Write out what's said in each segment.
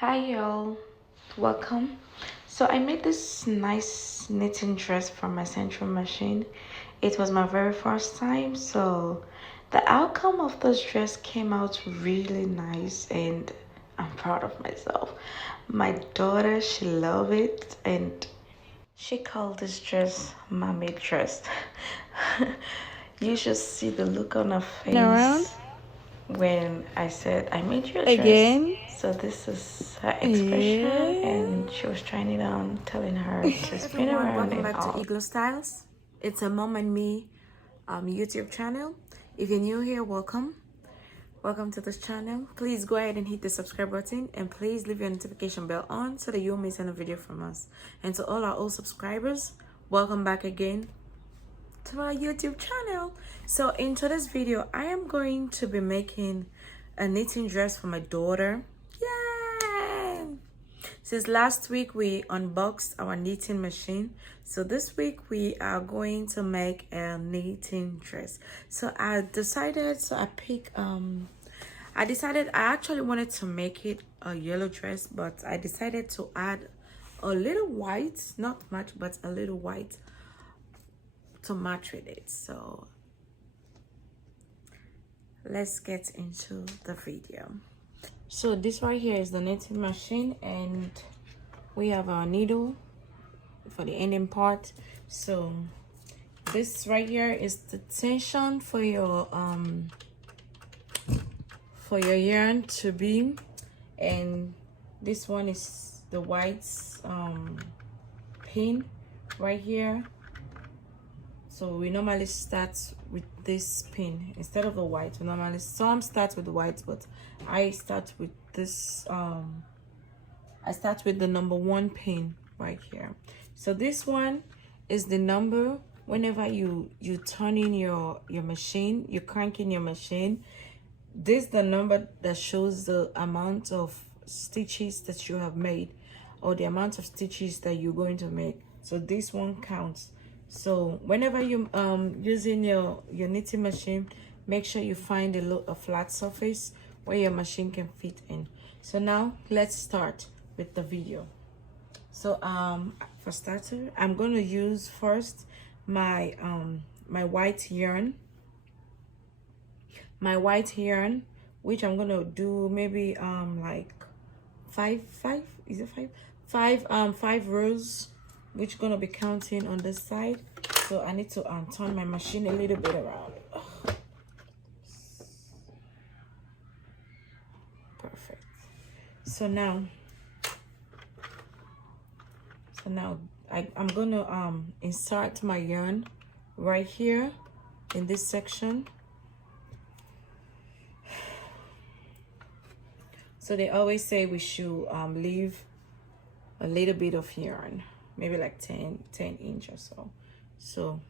Hi y'all, welcome. So I made this nice knitting dress from my Sentro machine. It was my very first time, so the outcome of this dress came out really nice and I'm proud of myself. My daughter, she loved it and she called this dress mermaid dress. You should see the look on her Around face when I said I made you a dress. again. So this is her expression, Yeah. and she was trying it on, telling her to Hello spin everyone, around welcome and back to all. Eglostyles. It's a mom and me YouTube channel. If you're new here, welcome to this channel. Please go ahead and hit the subscribe button and please leave your notification bell on so that you won't miss any video from us. And to all our old subscribers, welcome back again to our YouTube channel. So in today's video, I am going to be making a knitting dress for my daughter. Yay! Since last week we unboxed our knitting machine, so this week we are going to make a knitting dress. So I decided I actually wanted to make it a yellow dress, but I decided to add a little white, not much but a little white, to match with it. So let's get into the video. So this right here is the knitting machine, and we have our needle for the ending part. So this right here is the tension for your yarn to be, and this one is the white pin right here. So we normally start with this pin instead of the white. We normally, some start with the white, but I start with this I start with the number 1 pin right here. So this one is the number. Whenever you turning your machine, you're cranking your machine, this is the number that shows the amount of stitches that you have made, or the amount of stitches that you're going to make. So this one counts. So whenever you using your knitting machine, make sure you find a flat surface where your machine can fit in. So now let's start with the video. So for starter, I'm going to use first my my white yarn, which I'm gonna do maybe like five is it five rows, which gonna be counting on this side. So I need to turn my machine a little bit around. Perfect. So now I'm gonna insert my yarn right here in this section. So they always say we should leave a little bit of yarn, maybe like 10 inch or so. So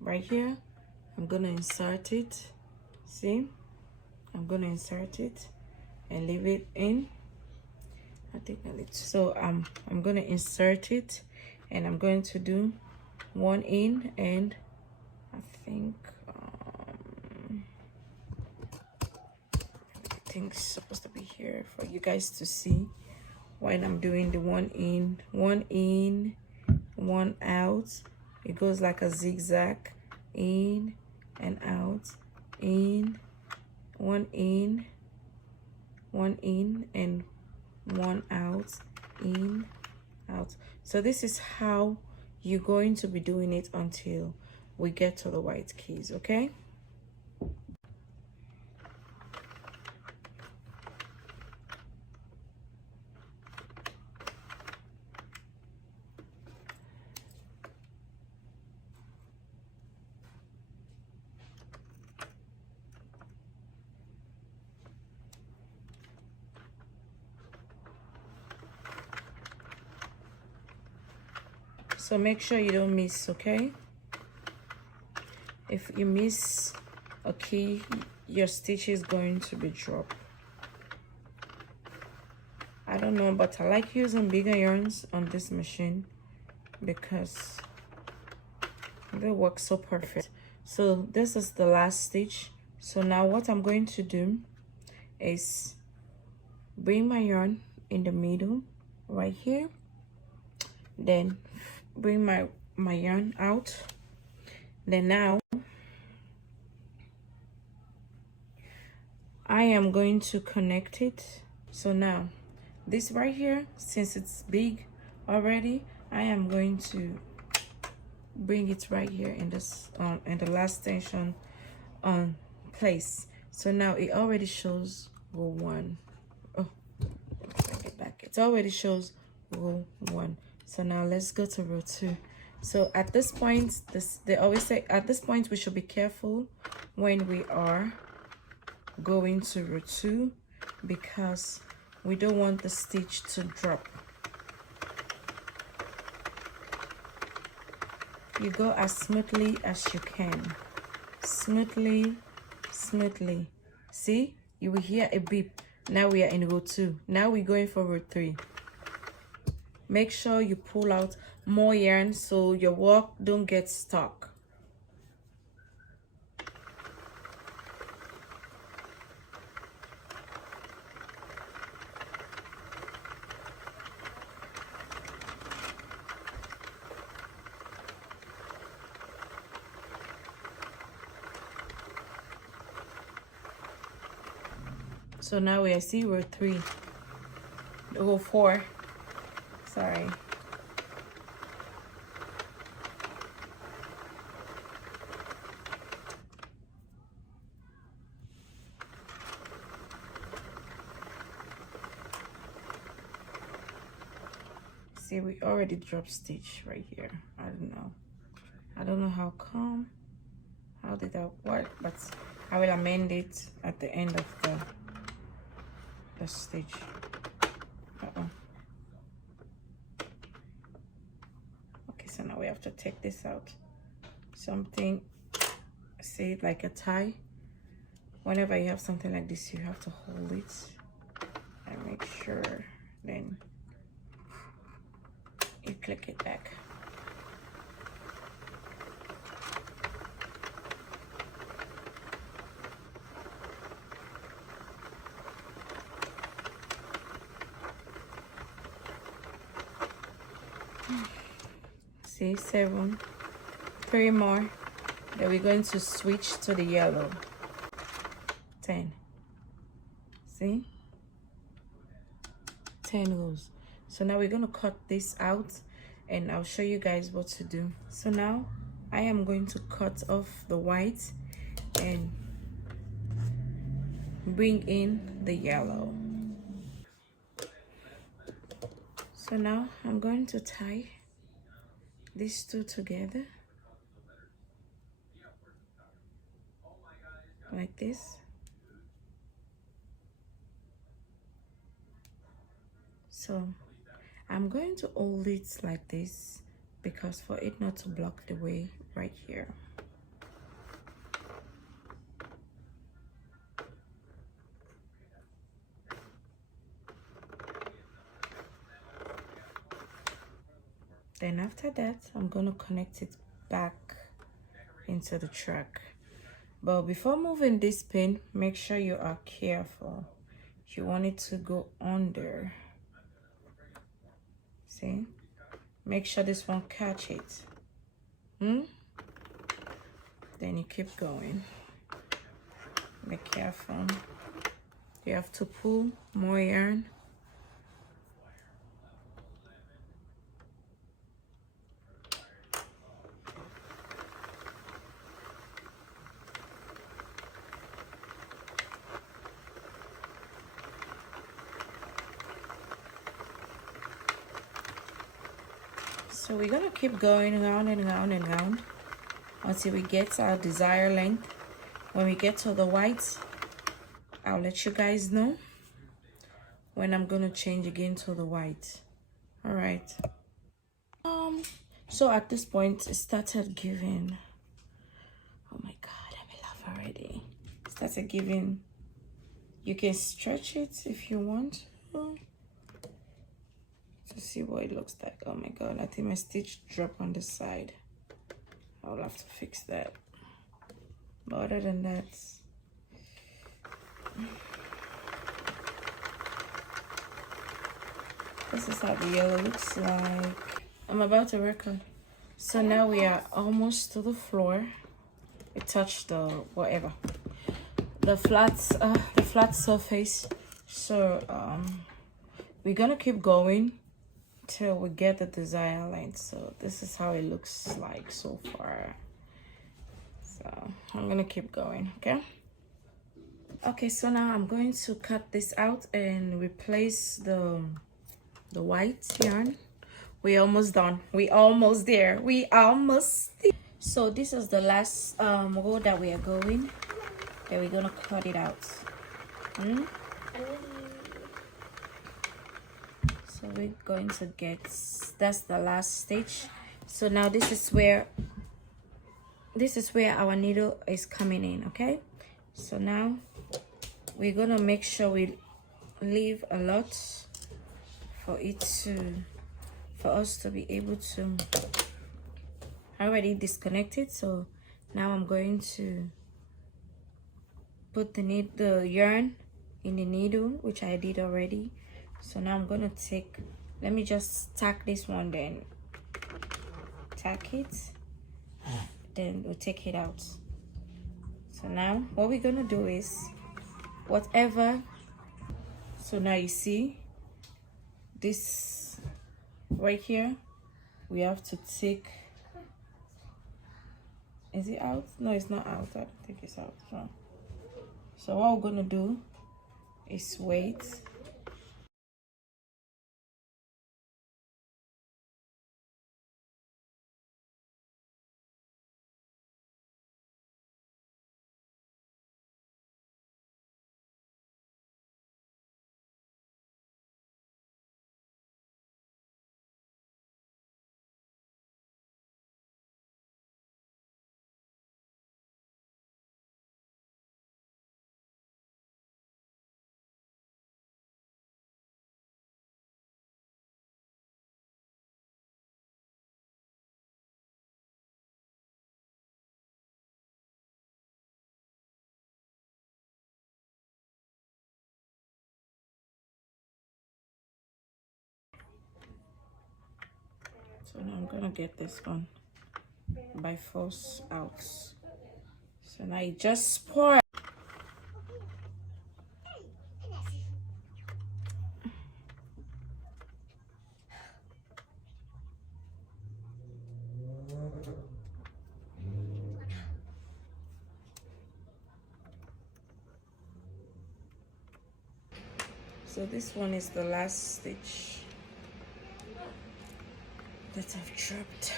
right here, I'm gonna insert it. See, I'm gonna insert it and leave it in. I think I need to. So I'm gonna insert it, and I'm going to do 1 in, and I think it's supposed to be here for you guys to see when I'm doing the 1 in, 1 out. It goes like a zigzag, in and out, in, 1 in, 1 in, and 1 out, in, out. So this is how you're going to be doing it until we get to the white keys, okay? So make sure you don't miss, okay? If you miss a key, your stitch is going to be dropped. I don't know, but I like using bigger yarns on this machine because they work so perfect. So this is the last stitch. So now what I'm going to do is bring my yarn in the middle right here, then bring my yarn out. Then now I am going to connect it. So now this right here, since it's big already, I am going to bring it right here in this in the last tension place. So now it already shows row 1. Oh, take it back. It already shows row 1. So now let's go to row 2. So at this point, they always say at this point we should be careful when we are going to row 2, because we don't want the stitch to drop. You go as smoothly as you can. Smoothly. See, you will hear a beep. Now we are in row 2. Now we're going for row 3. Make sure you pull out more yarn so your work don't get stuck. So now we are see row 3, row 4, sorry. See, we already dropped stitch right here. I don't know how come, how did that work, but I will amend it at the end of the stitch. Okay, so now we have to take this out. Something, say it like a tie. Whenever you have something like this, you have to hold it and make sure then you click it back. See, 7, 3 more. Then we're going to switch to the yellow. 10. See, 10 rows. So now we're going to cut this out and I'll show you guys what to do. So now I am going to cut off the white and bring in the yellow. So now I'm going to tie these two together like this. So I'm going to hold it like this because for it not to block the way right here. Then after that, I'm going to connect it back into the track. But before moving this pin, make sure you are careful. You want it to go under. See? Make sure this won't catch it. Then you keep going. Be careful. You have to pull more yarn. So we're gonna keep going round and round and round until we get our desired length. When we get to the white, I'll let you guys know when I'm gonna change again to the white. All right. So at this point it started giving, oh my god, I'm in love already. It started giving, you can stretch it if you want to see what it looks like. Oh my god, I think my stitch dropped on the side. I'll have to fix that. But other than that, This is how the yellow looks like. I'm about to record. So now we are almost to the floor. We touched the whatever, the flat surface. So we're gonna keep going till we get the desired line. So this is how it looks like so far. So I'm gonna keep going. Okay, so now I'm going to cut this out and replace the white yarn. We're almost done. We almost there. We almost there. So this is the last row that we are going. Okay, we're gonna cut it out. So we're going to get, that's the last stage. So now this is where our needle is coming in. Okay, so now we're gonna make sure we leave a lot for us to be able to. I already disconnected, so now I'm going to put the yarn in the needle, which I did already. So now I'm gonna take, let me just tack this one, then tack it, then we'll take it out. So now what we're gonna do is whatever. So now you see this right here, we have to take, is it out? No, it's not out. I don't think it's out. So what we're gonna do is wait. So now I'm gonna get this one by force out. So now you just pour. So this one is the last stitch that I've dropped,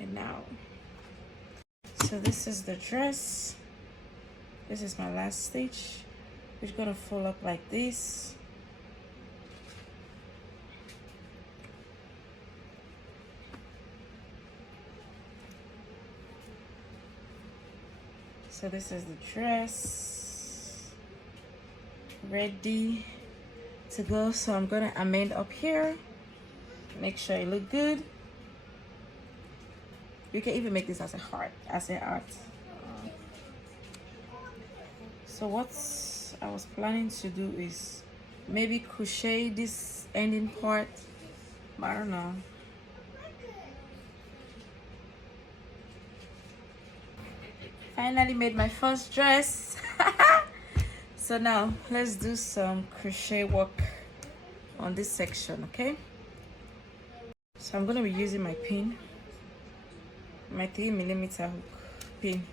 and now, so this is the dress. This is my last stitch. We're gonna fold up like this. So this is the dress ready to go. So I'm gonna amend up here, make sure it look good. You can even make this as a heart, so what I was planning to do is maybe crochet this ending part, but I don't know. Finally made my first dress. So now let's do some crochet work on this section. Okay, so I'm gonna be using my pin, my 3mm hook pin.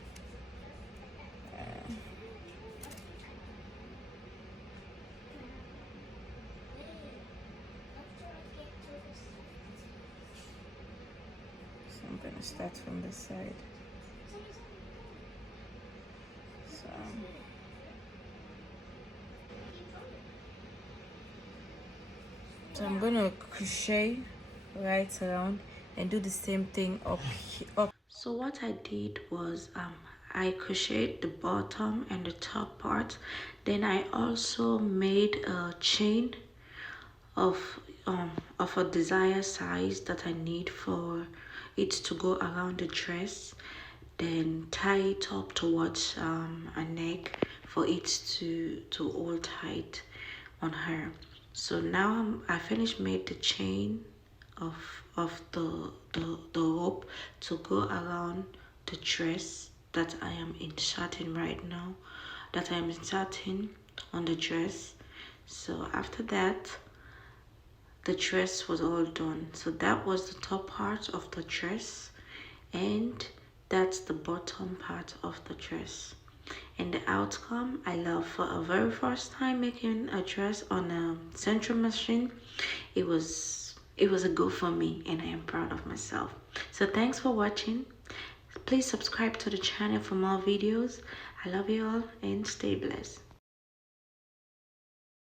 So I'm gonna start from this side. So I'm gonna crochet right around and do the same thing up. So what I did was I crocheted the bottom and the top part. Then I also made a chain of a desired size that I need for it to go around the dress. Then tie it up towards a neck for it to hold tight on her. So now I finished made the chain of the rope to go around the dress that I am inserting right now, that I am inserting on the dress. So after that, the dress was all done. So that was the top part of the dress, and that's the bottom part of the dress. And the outcome, I love. For a very first time making a dress on a Sentro machine, it was a go for me, and I am proud of myself. So thanks for watching. Please subscribe to the channel for more videos. I love you all and stay blessed.